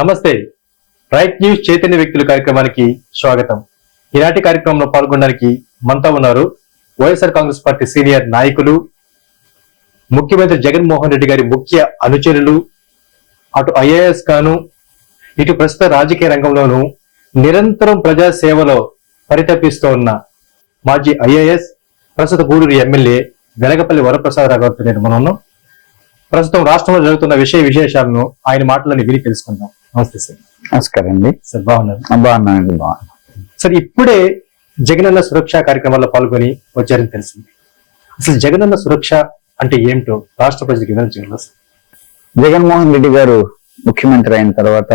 నమస్తే. Right news Chaitanya వ్యక్తుల కార్యక్రమానికి స్వాగతం. ఈనాటి కార్యక్రమంలో పాల్గొనడానికి మనతో ఉన్నారు వైఎస్ఆర్ కాంగ్రెస్ పార్టీ సీనియర్ నాయకులు, ముఖ్యమంత్రి జగన్మోహన్ రెడ్డి గారి ముఖ్య అనుచరులు, అటు ఐఏఎస్ గాను ఇటు ప్రస్తుత రాజకీయ రంగంలోనూ నిరంతరం ప్రజా సేవలో పరితపిస్తూ ఉన్న మాజీ ఐఏఎస్, ప్రస్తుత గూడూరు ఎమ్మెల్యే వెలగపల్లి వరప్రసాదరావు గారితో నేను మనం ఉన్నాం. ప్రస్తుతం రాష్ట్రంలో జరుగుతున్న విశేషాలను ఆయన మాటలని విని తెలుసుకుందాం. నమస్తే సార్. నమస్కారం అండి. సార్ బాగున్నారు? బాగున్నానండి. సార్, ఇప్పుడే జగనన్న సురక్ష కార్యక్రమాల్లో పాల్గొని వచ్చారని తెలిసింది. అసలు జగనన్న సురక్ష అంటే ఏమిటో రాష్ట్ర ప్రజలకు వివరించగలరా సార్? జగన్మోహన్ రెడ్డి గారు ముఖ్యమంత్రి అయిన తర్వాత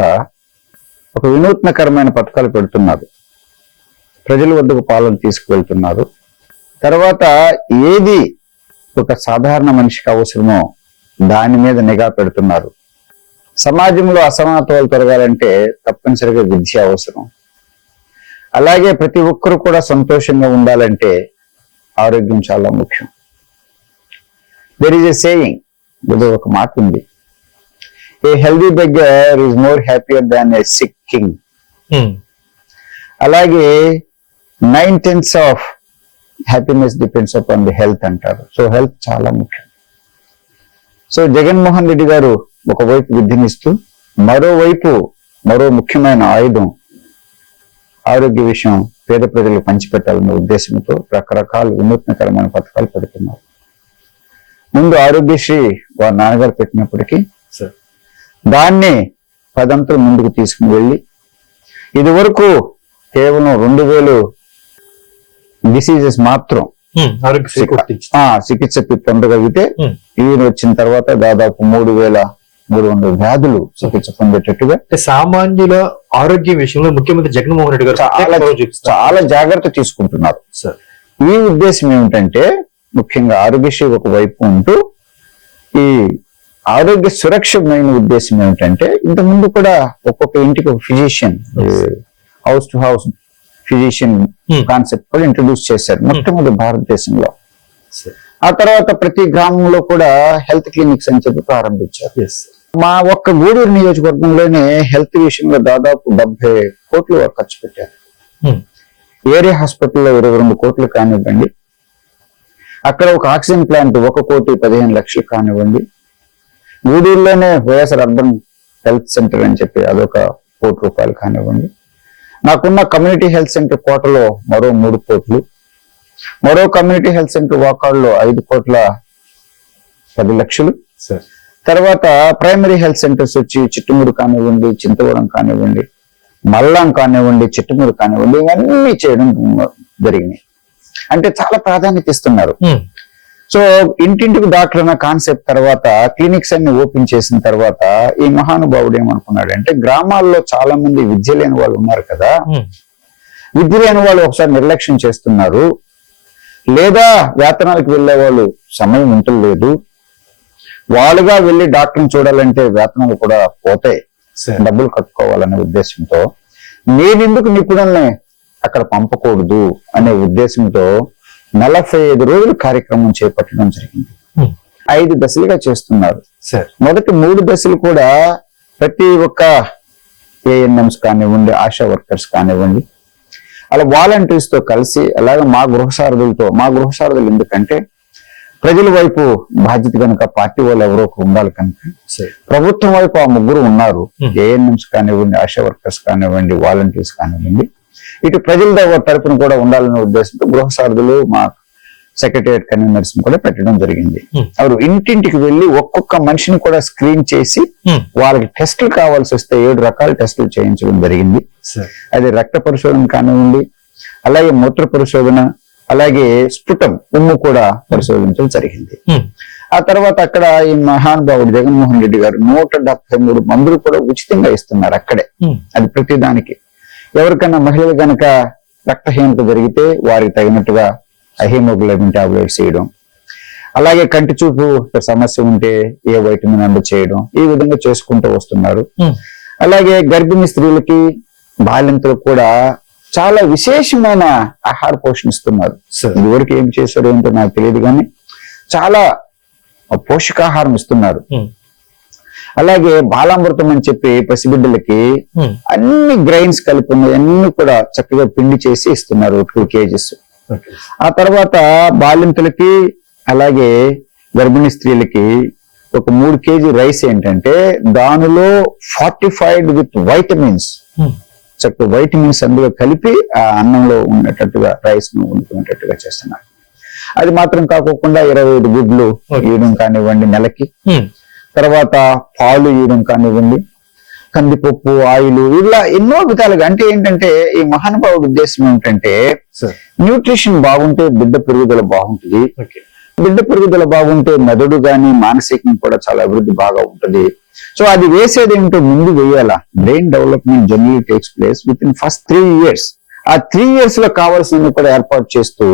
ఒక వినూత్నకరమైన పథకాలు పెడుతున్నారు, ప్రజల వద్దకు పాలన తీసుకువెళ్తున్నారు. తర్వాత ఏది ఒక సాధారణ మనిషికి అవసరమో దాని మీద నిఘా పెడుతున్నారు. సమాజంలో అసమానతలు తొలగాలంటే తప్పనిసరిగా విద్య అవసరం. అలాగే ప్రతి ఒక్కరు కూడా సంతోషంగా ఉండాలంటే ఆరోగ్యం చాలా ముఖ్యం. దెర్ ఈజ్ ఎ సేయింగ్, ఏదో ఒక మాట ఉంది, a healthy beggar is more happier than a sick king. అలాగే 9/10 of happiness depends upon the health అంటారు. సో హెల్త్ చాలా ముఖ్యం. సో జగన్మోహన్ రెడ్డి గారు ఒకవైపు విద్యనిస్తూ మరో ముఖ్యమైన ఆయుధం ఆరోగ్య విషయం పేద ప్రజలకు పంచిపెట్టాలనే ఉద్దేశంతో రకరకాల వినూత్నకరమైన పథకాలు పెడుతున్నారు. ముందు ఆరోగ్యశ్రీ వారి నాన్నగారు పెట్టినప్పటికీ దాన్ని పదంతలు ముందుకు తీసుకుని వెళ్ళి ఇది వరకు కేవలం 2000 డిసీజెస్ మాత్రం చికిత్స పొందగలిగితే ఈయన వచ్చిన తర్వాత దాదాపు 3300 వ్యాధులు చికిత్స పొందేటట్టుగా సామాన్యుల ఆరోగ్య విషయంలో ముఖ్యమంత్రి జగన్మోహన్ రెడ్డి గారు చాలా జాగ్రత్త తీసుకుంటున్నారు. ఈ ఉద్దేశం ఏమిటంటే ముఖ్యంగా ఆరోగ్యశ్రీ ఒక వైపు ఉంటూ ఈ ఆరోగ్య సురక్ష మెయిన్ ఉద్దేశం ఏమిటంటే ఇంతకుముందు కూడా ఒక్కొక్క ఇంటికి ఒక physician, house to house physician concept కూడా ఇంట్రడ్యూస్ చేశారు మొట్టమొదటి భారతదేశంలో. ఆ తర్వాత ప్రతి గ్రామంలో కూడా హెల్త్ క్లినిక్స్ అని చెప్పి ప్రారంభించారు. మా ఒక్క గూడూరు నియోజకవర్గంలోనే హెల్త్ విషయంలో దాదాపు 70 కోట్లు ఖర్చు పెట్టారు. ఏరియా హాస్పిటల్లో 22 కోట్లు కానివ్వండి, అక్కడ ఒక ఆక్సిజన్ ప్లాంట్ 1,15,00,000 కానివ్వండి, గూడూరులోనే వైఎస్ఆర్ అర్బన్ హెల్త్ సెంటర్ అని చెప్పి అదొక ₹1 కోటి కానివ్వండి, నాకున్న కమ్యూనిటీ హెల్త్ సెంటర్ కోటలో మరో 3 కోట్లు, మరో కమ్యూనిటీ హెల్త్ సెంటర్ వాకాడులో 5,10,00,000, తర్వాత ప్రైమరీ హెల్త్ సెంటర్స్ వచ్చి చిట్టుమూరు కానివ్వండి, చింతగూడెం కానివ్వండి, మల్లాం కానివ్వండి, చిట్టుమూరు కానివ్వండి, ఇవన్నీ చేయడం జరిగినాయి. అంటే చాలా ప్రాధాన్యత ఇస్తున్నారు. సో ఇంటింటికి డాక్టర్ అన్న కాన్సెప్ట్ తర్వాత క్లినిక్స్ అన్ని ఓపెన్ చేసిన తర్వాత ఈ మహానుభావుడు ఏమనుకున్నాడు అంటే గ్రామాల్లో చాలా మంది విద్య లేని వాళ్ళు ఉన్నారు కదా, విద్య లేని వాళ్ళు ఒకసారి నిర్లక్ష్యం చేస్తున్నారు, లేదా వేతనాలకు వెళ్లే వాళ్ళు సమయం ఉండలేదు, వాళ్ళుగా వెళ్లి డాక్టర్ని చూడాలంటే వేతనాలు కూడా పోతాయి, డబ్బులు కట్టుకోవాలనే ఉద్దేశంతో నేనెందుకు నిపుణుల్ని అక్కడ పంపకూడదు అనే ఉద్దేశంతో 45 రోజుల కార్యక్రమం చేపట్టడం జరిగింది. 5 దశలుగా చేస్తున్నారు. మొదటి 3 దశలు కూడా ప్రతి ఒక్క ఏఎన్ఎంస్ కానివ్వండి, ఆశా వర్కర్స్ కానివ్వండి, అలా వాలంటీర్స్ తో కలిసి, అలాగే మా గృహసారథులు ఎందుకంటే ప్రజల వైపు బాధ్యత కనుక పార్టీ వాళ్ళు ఎవరో ఉండాలి కనుక ప్రభుత్వం వైపు ఆ 3 ఉన్నారు. ఏఎన్ఎంస్ కానివ్వండి, ఆశా వర్కర్స్ కానివ్వండి, వాలంటీర్స్ కానివ్వండి, ఇటు ప్రజల తరపున కూడా ఉండాలనే ఉద్దేశంతో గృహసారథులు మా సెక్రటరియట్ కన్వీనర్స్ కూడా పెట్టడం జరిగింది. వారు ఇంటింటికి వెళ్లి ఒక్కొక్క మనిషిని కూడా స్క్రీన్ చేసి వాళ్ళకి టెస్టులు కావాల్సి వస్తే 7 రకాల టెస్టులు చేయించడం జరిగింది. అది రక్త పరిశోధన కానివ్వండి, అలాగే మూత్ర పరిశోధన, అలాగే స్ఫుటం ఉమ్ము కూడా పరిశోధించడం జరిగింది. ఆ తర్వాత అక్కడ ఈ మహానుభావుడు జగన్మోహన్ రెడ్డి గారు 173 మందులు కూడా ఉచితంగా ఇస్తున్నారు అక్కడే. అది ప్రతి దానికి ఎవరికన్నా మహిళలు కనుక రక్తహీనత జరిగితే వారికి తగినట్టుగా హీమోగ్లోబిన్ టాబ్లెట్స్ వేయడం, అలాగే కంటి చూపు సమస్య ఉంటే ఏ వైటమిన్ అందచేయడం, ఈ విధంగా చేసుకుంటూ వస్తున్నారు. అలాగే గర్భిణీ స్త్రీలకి, బాలింతలకు కూడా చాలా విశేషమైన ఆహార పోషణ ఇస్తున్నారు. ఇదివరకు ఏం చేశారు ఏంటో నాకు తెలియదు కానీ చాలా పోషకాహారం ఇస్తున్నారు. అలాగే బాలామృతం అని చెప్పి పసిబిడ్డలకి అన్ని గ్రైన్స్ కలిపి ఉన్నాయి, అన్ని కూడా చక్కగా పిండి చేసి ఇస్తున్నారు 2 kgs. ఆ తర్వాత బాలింతలకి అలాగే గర్భిణీ స్త్రీలకి ఒక 3 kg రైస్ ఏంటంటే దానిలో ఫార్టిఫైడ్ విత్ వైటమిన్స్, చక్కగా వైటమిన్స్ అందులో కలిపి ఆ అన్నంలో ఉండేటట్టుగా రైస్ ను వండుకునేటట్టుగా చేస్తున్నారు. అది మాత్రం కాకోకుండా 25 గుడ్లు ఇవ్వడం కానివ్వండి నెలకి, తర్వాత పాలు ఇవ్వడం కానివ్వండి, కందిపప్పు, ఆయిల్, ఇలా ఎన్నో విధాలుగా. అంటే ఏంటంటే ఈ మహానుభావుడి ఉద్దేశం ఏంటంటే న్యూట్రిషన్ బాగుంటే బిడ్డ పెరుగుదల బాగుంటుంది, బిడ్డ పెరుగుదల బాగుంటే మెదడు గాని మానసికంగా కూడా చాలా అభివృద్ధి బాగా ఉంటుంది. సో అది వేసేది ఏమిటో ముందు వేయాలా. Brain development generally takes place with in first 3 years. ఆ 3 years లో కావాల్సినవి కూడా ఏర్పాటు చేస్తూ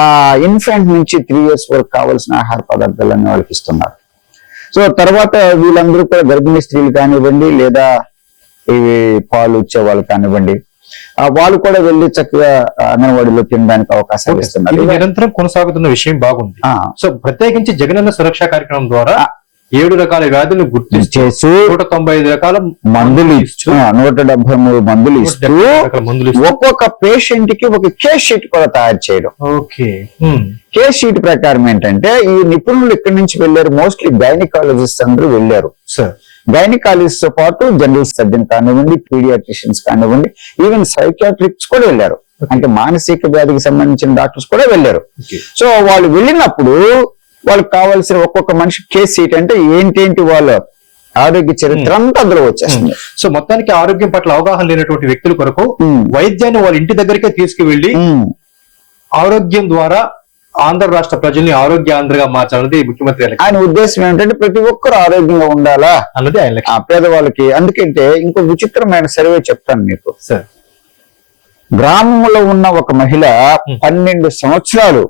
ఆ ఇన్ఫాంట్ నుంచి 3 years వరకు కావాల్సిన ఆహార పదార్థాలన్నీ వాళ్ళకి ఇస్తున్నారు. సో తర్వాత వీళ్ళందరూ కూడా గర్భిణీ స్త్రీలు కానివ్వండి లేదా ఈ పాలు ఇచ్చే వాళ్ళు కానివ్వండి, వాళ్ళు కూడా వెళ్ళి చక్కగా అంగన్వాడీలో తినడానికి అవకాశం ఇస్తున్నారు. ఇది నిరంతరం కొనసాగుతున్న విషయం బాగుంది. సో ప్రత్యేకించి జగనన్న సురక్ష కార్యక్రమం ద్వారా 7 రకాల వ్యాధులను గుర్తించి 195 రకాల మందులు ఇస్తూ 173 మందులు ఇస్తూ ఒక్కొక్క పేషెంట్ కి ఒక కేస్ షీట్ కూడా తయారు చేయడం. కేస్ షీట్ ప్రకారం ఏంటంటే ఈ నిపుణులు ఇక్కడి నుంచి వెళ్ళారు, మోస్ట్లీ గైనకాలజిస్ట్ అందరూ వెళ్ళారు. గైనకాలజిస్ట్ తో పాటు జనరల్ సర్జన్ కానివ్వండి, పీడియాట్రిషియన్స్ కానివ్వండి, ఈవెన్ సైకియాట్రిక్స్ కూడా వెళ్ళారు. అంటే మానసిక వ్యాధికి సంబంధించిన డాక్టర్స్ కూడా వెళ్ళారు. సో వాళ్ళు వెళ్ళినప్పుడు వాళ్ళకి కావాల్సిన ఒక్కొక్క మనిషి కేస్ షీట్ అంటే ఏంటేంటి వాళ్ళ ఆరోగ్య చరిత్ర అంతా అందులో వచ్చేస్తుంది. సో మొత్తానికి ఆరోగ్యం పట్ల అవగాహన లేనటువంటి వ్యక్తుల కొరకు వైద్యాన్ని వాళ్ళ ఇంటి దగ్గరికే తీసుకువెళ్లి ఆరోగ్యం ద్వారా ఆంధ్ర రాష్ట్ర ప్రజల్ని ఆరోగ్య ఆంధ్రగా మార్చాలన్నది ముఖ్యమంత్రి ఆయన ఉద్దేశం ఏంటంటే ప్రతి ఒక్కరు ఆరోగ్యంగా ఉండాలా అన్నది ఆయన పేదవాళ్ళకి. అందుకంటే ఇంకో విచిత్రమైన సర్వే చెప్తాను మీకు. గ్రామంలో ఉన్న ఒక మహిళ 12 సంవత్సరాలు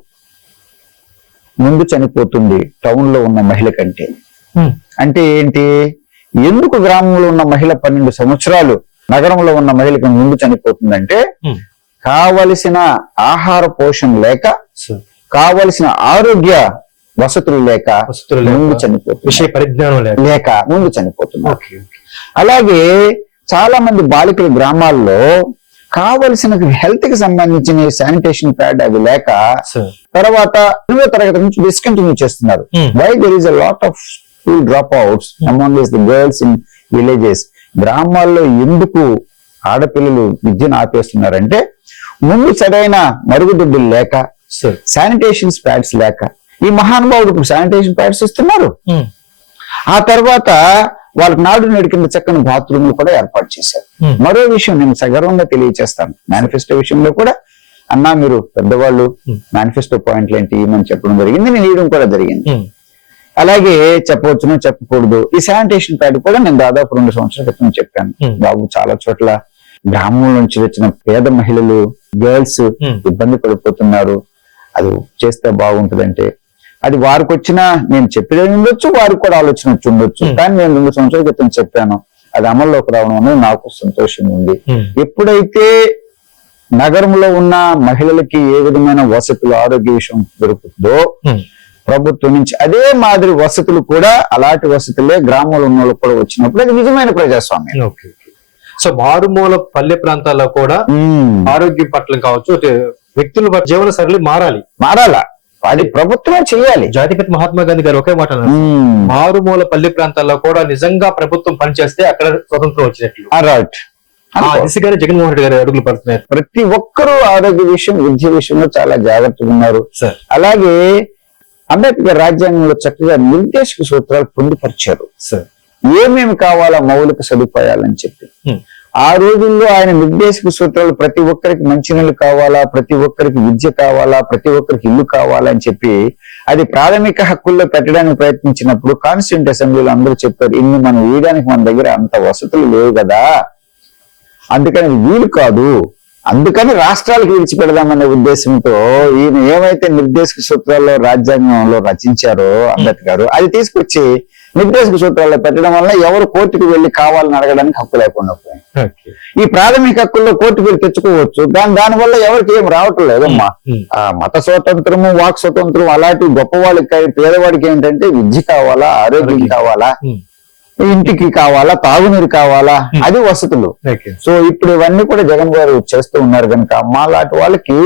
ముందు చనిపోతుంది టౌన్ లో ఉన్న మహిళ కంటే. అంటే ఏంటి, ఎందుకు గ్రామంలో ఉన్న మహిళ 12 సంవత్సరాలు నగరంలో ఉన్న మహిళకి ముందు చనిపోతుందంటే కావలసిన ఆహార పోషణ లేక, కావలసిన ఆరోగ్య వసతులు లేక ముందు చనిపోతుంది, విషయ పరిజ్ఞానం లేక ముందు చనిపోతుంది. అలాగే చాలా మంది బాలికలు గ్రామాల్లో కావలసిన హెల్త్ కి సంబంధించిన శానిటేషన్ ప్యాడ్ అవి లేక తర్వాత 8వ తరగతి నుంచి డిస్కంటిన్యూ చేస్తున్నారు. Why there is a lot of school drop outs among the girls in villages. గ్రామాల్లో ఎందుకు ఆడపిల్లలు విద్యను ఆపేస్తున్నారంటే ముందు సరైన మరుగుదొడ్డులు లేక, శానిటేషన్ ప్యాడ్స్ లేక. ఈ మహానుభావుడు ఇప్పుడు శానిటేషన్ ప్యాడ్స్ ఇస్తున్నారు. ఆ తర్వాత వాళ్ళకి నాడు నేడు కింద చక్కని బాత్రూమ్లు కూడా ఏర్పాటు చేశారు. మరో విషయం నేను సగర్వంగా తెలియజేస్తాను, మేనిఫెస్టో విషయంలో కూడా అన్నా మీరు పెద్దవాళ్ళు మేనిఫెస్టో పాయింట్లు ఏంటి ఏమని చెప్పడం జరిగింది, నేను ఇవ్వడం కూడా జరిగింది. అలాగే చెప్పవచ్చును చెప్పకూడదు. ఈ శానిటేషన్ ప్యాడ్ కూడా నేను దాదాపు 2 సంవత్సరాల క్రితం చెప్పాను. బాబు చాలా చోట్ల గ్రామం నుంచి వచ్చిన పేద మహిళలు, గర్ల్స్ ఇబ్బంది పడిపోతున్నారు, అది చేస్తే బాగుంటుందంటే అది వారికి వచ్చినా నేను చెప్పేది ఉండొచ్చు, వారికి కూడా ఆలోచన వచ్చి ఉండొచ్చు. కానీ నేను 2 సంవత్సరాల క్రితం చెప్పాను, అది అమల్లోకి రావడం అనేది నాకు సంతోషంగా ఉంది. ఎప్పుడైతే నగరంలో ఉన్న మహిళలకి ఏ విధమైన వసతులు ఆరోగ్య విషయం దొరుకుతుందో ప్రభుత్వం నుంచి అదే మాదిరి వసతులు కూడా అలాంటి వసతులే గ్రామంలో ఉన్న వాళ్ళకి కూడా వచ్చినప్పుడు అది నిజమైన ప్రజాస్వామ్యం. సో మారుమూల పల్లె ప్రాంతాల్లో కూడా ఆరోగ్యం పట్ల కావచ్చు వ్యక్తుల జీవన శైలి మారాలా, అది ప్రభుత్వమే చేయాలి. జాతిపిత మహాత్మా గాంధీ గారు ఒకే మాట అన్నారు, మారుమూల పల్లె ప్రాంతాల్లో కూడా నిజంగా ప్రభుత్వం పనిచేస్తే అక్కడ స్వతంత్రం వచ్చినట్లు. దిశగానే జగన్మోహన్ రెడ్డి గారు అడుగులు పడుతున్నారు. ప్రతి ఒక్కరూ ఆరోగ్య విషయం, విద్య విషయంలో చాలా జాగ్రత్తగా ఉన్నారు. అలాగే అంబేద్కర్ రాజ్యాంగంలో చక్కగా నిర్దేశక సూత్రాలు పొందుపరిచారు, ఏమేమి కావాలా మౌలిక సదుపాయాలని చెప్పి. ఆ రోజుల్లో ఆయన నిర్దేశక సూత్రాలు ప్రతి ఒక్కరికి మంచినీళ్ళు కావాలా, ప్రతి ఒక్కరికి విద్య కావాలా, ప్రతి ఒక్కరికి ఇల్లు కావాలా అని చెప్పి అది ప్రాథమిక హక్కుల్లో పెట్టడానికి ప్రయత్నించినప్పుడు కాన్స్టిట్యూంట్ అసెంబ్లీలో అందరూ చెప్పారు, ఇన్ని మనం వేయడానికి మన దగ్గర అంత వసతులు లేవు కదా, అందుకని వీలు కాదు, అందుకని రాష్ట్రాలకు విడిచిపెడదామనే ఉద్దేశంతో ఈయన ఏమైతే నిర్దేశక సూత్రాల్లో రాజ్యాంగంలో రచించారో అంబేద్కర్, అది తీసుకొచ్చి నిర్దేశక సూత్రాల్లో పెట్టడం వల్ల ఎవరు కోర్టుకు వెళ్లి కావాలని అడగడానికి హక్కు లేకుండా పోయింది. ఈ ప్రాథమిక హక్కుల్లో కోర్టుకు వెళ్ళి తెచ్చుకోవచ్చు, దానివల్ల ఎవరికి ఏం రావటం లేదమ్మా. మత స్వాతంత్రము, వాక్ స్వతంత్రం అలాంటి గొప్ప వాళ్ళకి, పేదవాడికి ఏంటంటే విద్య కావాలా, ఆరోగ్యం కావాలా, ఇంటికి కావాలా, తాగునీరు కావాలా, అది వసతులు. ఓకే సో ఇప్పుడు ఇవన్నీ కూడా జగన్ గారు చేస్తూ ఉన్నారు కనుక మాలాంటి వాళ్ళకి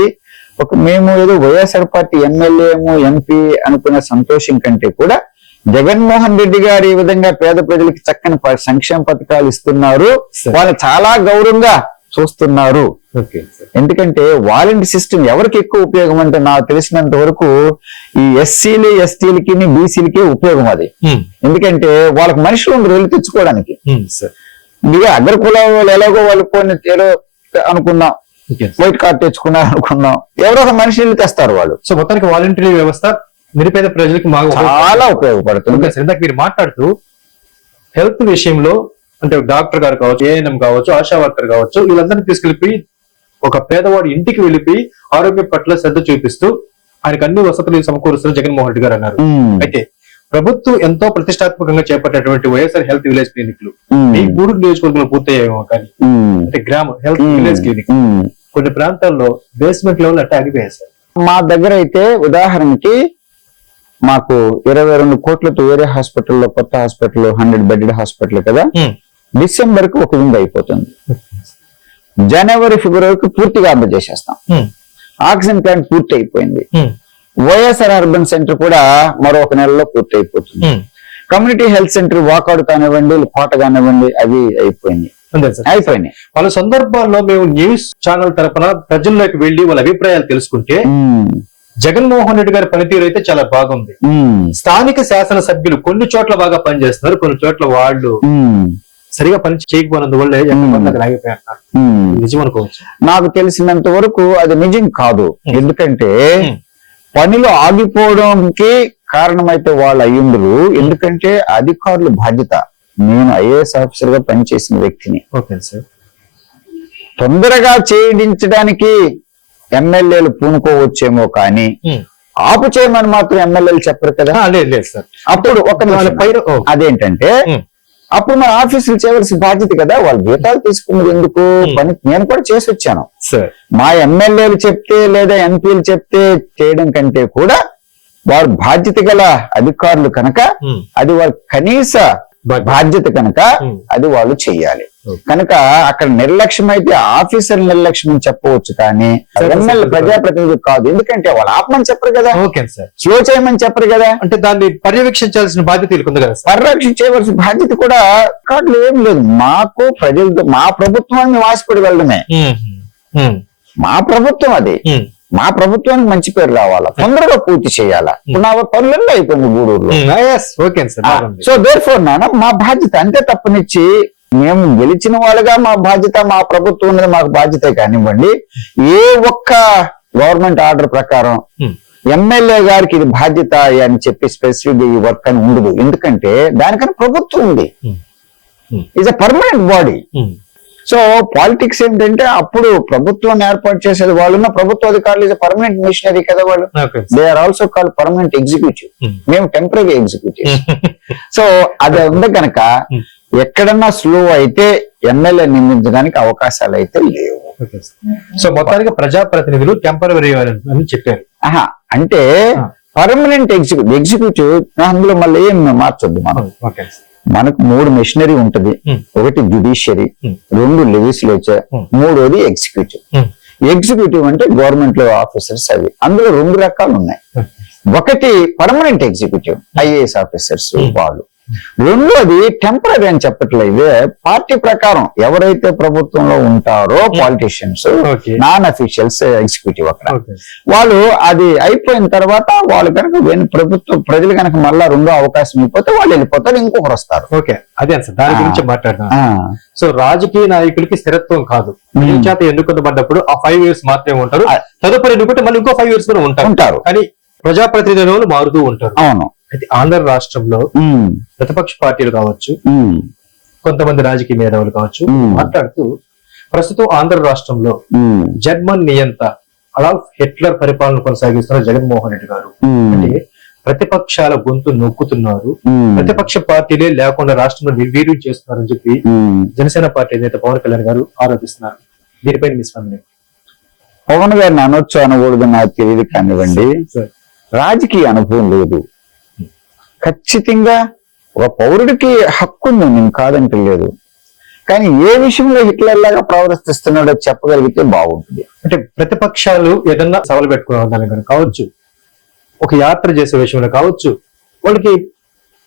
మేము ఏదో వైఎస్ఆర్ పార్టీ ఎమ్మెల్యేము ఎంపీ అనుకునే సంతోషం కంటే కూడా జగన్మోహన్ రెడ్డి గారు ఈ విధంగా పేద ప్రజలకి చక్కని సంక్షేమ పథకాలు ఇస్తున్నారు, వాళ్ళు చాలా గౌరవంగా చూస్తున్నారు. ఓకే ఎందుకంటే వాలంటీర్ సిస్టమ్ ఎవరికి ఎక్కువ ఉపయోగం అంటే నాకు తెలిసినంత వరకు ఈ ఎస్సీలు ఎస్టీలకి బీసీలకి ఉపయోగం అది. ఎందుకంటే వాళ్ళకి మనుషులు ఉండరు వెళ్ళి తెచ్చుకోవడానికి. ఇక అగ్రకులం వాళ్ళు ఎలాగో వాళ్ళు పోయిన ఏదో అనుకున్నాం, వైట్ కార్డ్ తెచ్చుకున్నారు అనుకున్నాం, ఎవరో ఒక మనిషి వెళ్ళి తెస్తారు వాళ్ళు. సో మొత్తానికి వాలంటీర్ వ్యవస్థ నిరుపేద ప్రజలకు చాలా ఉపయోగపడుతుంది. ఇందాక మీరు మాట్లాడుతూ హెల్త్ విషయంలో అంటే డాక్టర్ గారు కావచ్చు, ఏఎన్ఎం కావచ్చు, ఆశా వర్కర్ కావచ్చు, వీళ్ళందరినీ తీసుకెళ్లిపోయి ఒక పేదవాడు ఇంటికి వెళ్ళిపోయి ఆరోగ్యం పట్ల శ్రద్ధ చూపిస్తూ ఆయనకు అన్ని వసతులు సమకూరుస్తున్న జగన్మోహన్ రెడ్డి గారు అన్నారు. అయితే ప్రభుత్వం ఎంతో ప్రతిష్టాత్మకంగా చేపట్టినటువంటి వైఎస్ఆర్ హెల్త్ విలేజ్ క్లినిక్లు ఈ 3 నియోజకవర్గంలో పూర్తయ్యాయేమో కానీ అంటే గ్రామ హెల్త్ విలేజ్ క్లినిక్ కొన్ని ప్రాంతాల్లో బేస్మెంట్ లెవెల్ అట్టే ఆగిపోయాయి సార్. మా దగ్గర అయితే ఉదాహరణకి మాకు 22 కోట్లతో వేరే హాస్పిటల్లో, కొత్త హాస్పిటల్ 100 బెడెడ్ హాస్పిటల్ కదా, డిసెంబర్ కి ఒక వింగ్ అయిపోతుంది. జనవరి ఫిబ్రవరికి పూర్తిగా అందజేసేస్తాం. ఆక్సిజన్ ప్లాంట్ పూర్తి అయిపోయింది. వైఎస్ఆర్ అర్బన్ సెంటర్ కూడా మరో 1 నెలలో పూర్తి అయిపోతుంది. కమ్యూనిటీ హెల్త్ సెంటర్ వాకాడు కానివ్వండి, కోట కానివ్వండి, అవి అయిపోయినాయి. వాళ్ళ సందర్భాల్లో మేము న్యూస్ ఛానల్ తరపున ప్రజల్లోకి వెళ్లి వాళ్ళ అభిప్రాయాలు తెలుసుకుంటే జగన్మోహన్ రెడ్డి గారి పనితీరు అయితే చాలా బాగుంది. స్థానిక శాసనసభ్యులు కొన్ని చోట్ల బాగా పనిచేస్తున్నారు, కొన్ని చోట్ల వాళ్ళు సరిగా పని చేయకపోయినందువల్ల ఆగిపోయారు. నిజం అనుకోవచ్చు. నాకు తెలిసినంత వరకు అది నిజం కాదు. ఎందుకంటే పనిలో ఆగిపోవడానికి కారణమైతే వాళ్ళు అయ్యుండరు. ఎందుకంటే అధికారుల బాధ్యత. నేను ఐఏఎస్ ఆఫీసర్ గా పనిచేసిన వ్యక్తిని. Okay sir. తొందరగా చేయించడానికి ఎమ్మెల్యేలు పూనుకోవచ్చేమో కానీ ఆపు చేయమని మాత్రం ఎమ్మెల్యేలు చెప్పరు కదా. లేదు సార్. అప్పుడు అదేంటంటే అప్పుడు మన ఆఫీసులు చేయవలసిన బాధ్యత కదా. వాళ్ళు జీతాలు తీసుకున్నది ఎందుకు? పని నేను కూడా చేసి వచ్చాను. మా ఎమ్మెల్యేలు చెప్తే లేదా ఎంపీలు చెప్తే చేయడం కంటే కూడా వారు బాధ్యత గల అధికారులు కనుక అది వాళ్ళ కనీస బాధ్యత కనుక అది వాళ్ళు చెయ్యాలి. కనుక అక్కడ నిర్లక్ష్యం అయితే ఆఫీసర్ నిర్లక్ష్యం అని చెప్పవచ్చు కానీ ఎమ్మెల్యే ప్రజాప్రతినిధులు కాదు. ఎందుకంటే వాళ్ళు ఆపమని చెప్పరు కదా, స్లో చేయమని చెప్పరు కదా. అంటే దాన్ని పర్యవేక్షించాల్సిన బాధ్యత ఉంది కదా. పర్యవేక్షించవలసిన బాధ్యత కూడా కార్డులు ఏం లేదు. మాకు ప్రజలతో మా ప్రభుత్వాన్ని వాసిపడి వెళ్ళడమే మా ప్రభుత్వం. అది మా ప్రభుత్వానికి మంచి పేరు రావాలా, తొందరగా పూర్తి చేయాలా. నా పనులలో అయిపోయింది గూడూరులో. సో దేర్ ఫోర్ నాన్న మా బాధ్యత అంతే తప్పనిచ్చి మేము గెలిచిన వాళ్ళుగా మా బాధ్యత, మా ప్రభుత్వం ఉన్నది మాకు బాధ్యత కానివ్వండి. ఏ ఒక్క గవర్నమెంట్ ఆర్డర్ ప్రకారం ఎమ్మెల్యే గారికి ఇది బాధ్యత అని చెప్పి స్పెసిఫిక్ ఈ వర్క్ అని ఉండదు. ఎందుకంటే దానికన్నా ప్రభుత్వం ఉంది. It's a permanent body. So politics ఏంటంటే అప్పుడు ప్రభుత్వాన్ని ఏర్పాటు చేసేది వాళ్ళున్న ప్రభుత్వ అధికారులు ఇస్ పర్మనెంట్ మిషనరీ కదా వాళ్ళు. They are also called permanent executive. మేము టెంపరీ ఎగ్జిక్యూటివ్. సో అది ఉంది కనుక ఎక్కడన్నా స్లో అయితే ఎమ్మెల్యే నియమించడానికి అవకాశాలు అయితే లేవు. సో మొత్తానికి ప్రజాప్రతినిధులు టెంపరీ అని చెప్పారు. అంటే పర్మనెంట్ ఎగ్జిక్యూటివ్ అందులో మళ్ళీ ఏం మార్చొద్దు మనం. మనకు 3 మెషినరీ ఉంటది. ఒకటి జ్యుడిషియరీ, 2 లెజిస్లేచర్, 3వది ఎగ్జిక్యూటివ్. ఎగ్జిక్యూటివ్ అంటే గవర్నమెంట్ లో ఆఫీసర్స్. అవి అందులో 2 రకాలు ఉన్నాయి. ఒకటి పర్మనెంట్ ఎగ్జిక్యూటివ్ ఐఏఎస్ ఆఫీసర్స్ వాళ్ళు. రెండోది టెంపరీ అని చెప్పట్లేదు. పార్టీ ప్రకారం ఎవరైతే ప్రభుత్వంలో ఉంటారో పాలిటిషియన్స్, నాన్ అఫీషియల్స్ ఎగ్జిక్యూటివ్ అక్కడ వాళ్ళు అది అయిపోయిన తర్వాత వాళ్ళు కనుక ప్రభుత్వం ప్రజలు కనుక మళ్ళా 2వ అవకాశం అయిపోతే వాళ్ళు వెళ్ళిపోతారు, ఇంకొకరు వస్తారు. ఓకే అదే సార్ దాని గురించి మాట్లాడదాం. సో రాజకీయ నాయకులకి స్థిరత్వం కాదు. చేత ఎన్నుకొనబడ్డప్పుడు ఆ 5 years మాత్రమే ఉంటారు. తదుపరి ఎన్నుకుంటే మళ్ళీ ఇంకో 5 years కూడా ఉంటారు. కానీ ప్రజాప్రతినిధులు మారుతూ ఉంటారు. అవును. అయితే ఆంధ్ర రాష్ట్రంలో ప్రతిపక్ష పార్టీలు కావచ్చు, కొంతమంది రాజకీయ మేధావులు కావచ్చు మాట్లాడుతూ ప్రస్తుతం ఆంధ్ర రాష్ట్రంలో జర్మన్ నియంత అడాల్ఫ్ హిట్లర్ పరిపాలన కొనసాగిస్తున్న జగన్మోహన్ రెడ్డి గారు అంటే ప్రతిపక్షాల గొంతు నొక్కుతున్నారు, ప్రతిపక్ష పార్టీలే లేకుండా రాష్ట్రంలో నిర్వీర్యం చేస్తున్నారని చెప్పి జనసేన పార్టీ నేత పవన్ కళ్యాణ్ గారు ఆరోపిస్తున్నారు. దీనిపై మీ స్పందన? పవన్ గారిని అనొచ్చు అనకూడదు నాకు తెలియదు కానివ్వండి. రాజకీయ అనుభవం లేదు. ఖచ్చితంగా ఒక పౌరుడికి హక్కు ఉంది, నేను కాదంటే లేదు. కానీ ఏ విషయంలో హిట్లర్ లాగా ప్రవర్తిస్తున్నాడో చెప్పగలిగితే బాగుంటుంది. అంటే ప్రతిపక్షాలు ఏదన్నా సవాలు పెట్టుకునే దాని కనుక కావచ్చు, ఒక యాత్ర చేసే విషయంలో కావచ్చు, వాళ్ళకి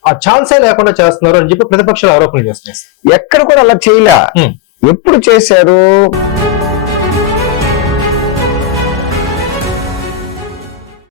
ఆ ఛాన్సే లేకుండా చేస్తున్నారు అని చెప్పి ప్రతిపక్షాలు ఆరోపణలు చేస్తున్నారు. ఎక్కడ కూడా అలా చేయలే. ఉమ్. ఎప్పుడు చేశారు?